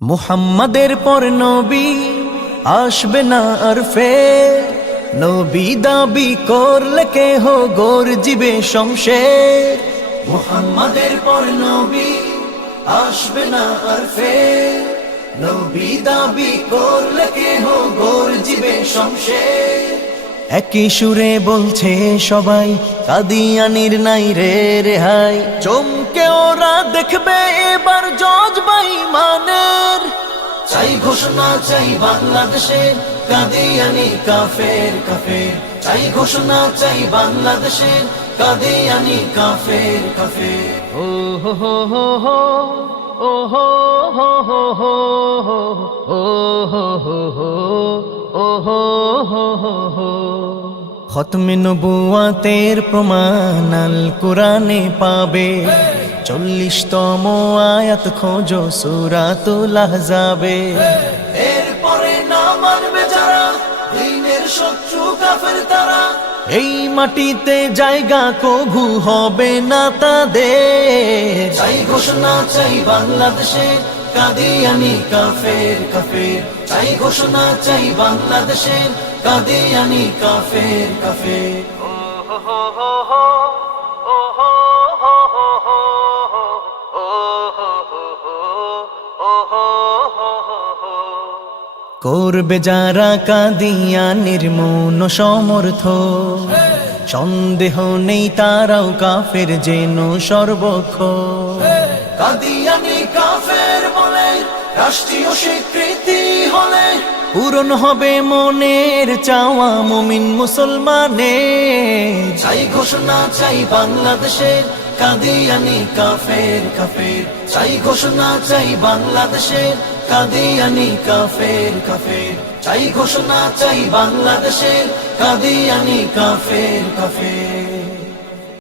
মুহাম্মাদের পর নবী আসবে না আর ফের, নবী দাবি করলে কেহ গর্জিবে শমশের। মুহাম্মাদের পর নবী আসবে না আর ফের, নবী দাবি করলে কেহ গর্জিবে শমশের। একই সুরে বলছে সবাই, কাদিয়ানির নাই রে রেহাই। চমকে ওরা দেখবে এবার জজবাই মানের। চাই ঘোষণা চাই বাংলাদেশের, কাদিয়ানি কাফের কাফের। চাই ঘোষণা চাই বাংলাদেশের, কাদিয়ানি কাফের কাফের। ও হো হো হো হো, ও হো হো হো হো, ও হো হো হো, ও হো হো হো হো। খতমে নবুয়াতের প্রমাণ আল কোরআনে পাবে, 40তম আয়াত খোঁজো সূরাতুল আহজাবে। এরপরে না মানবে যারা, দ্বীনের শত্রু কাফের তারা, এই মাটিতে জায়গা কভু হবে না তাদের। চাই ঘোষণা চাই বাংলাদেশের, কাদিয়ানি কাফের কাফের। চাই ঘোষণা চাই বাংলাদেশের, কাদিয়ানি কাফের কাফের। ও হো হো হো, ও হো হো হো হো, ও হো হো হো, ও হো হো হো হো। করবে যারা কাদিয়ানির মৌন সমর্থ, সন্দেহ নেই তারাও কাফের যেন সর্বক্ষ। কাদিয়ানি কাফের বলে রাষ্ট্রীয় স্বীকৃতি হলে, পূরণ হবে মনের চাওয়া মুমিন মুসলমানের। চাই ঘোষণা চাই বাংলাদেশের, কাদিয়ানি কাফের কাফের। চাই ঘোষণা চাই বাংলাদেশের, কাদিয়ানি কাফের কাফের। চাই ঘোষণা চাই বাংলাদেশের, কাদিয়ানি কাফের কাফের।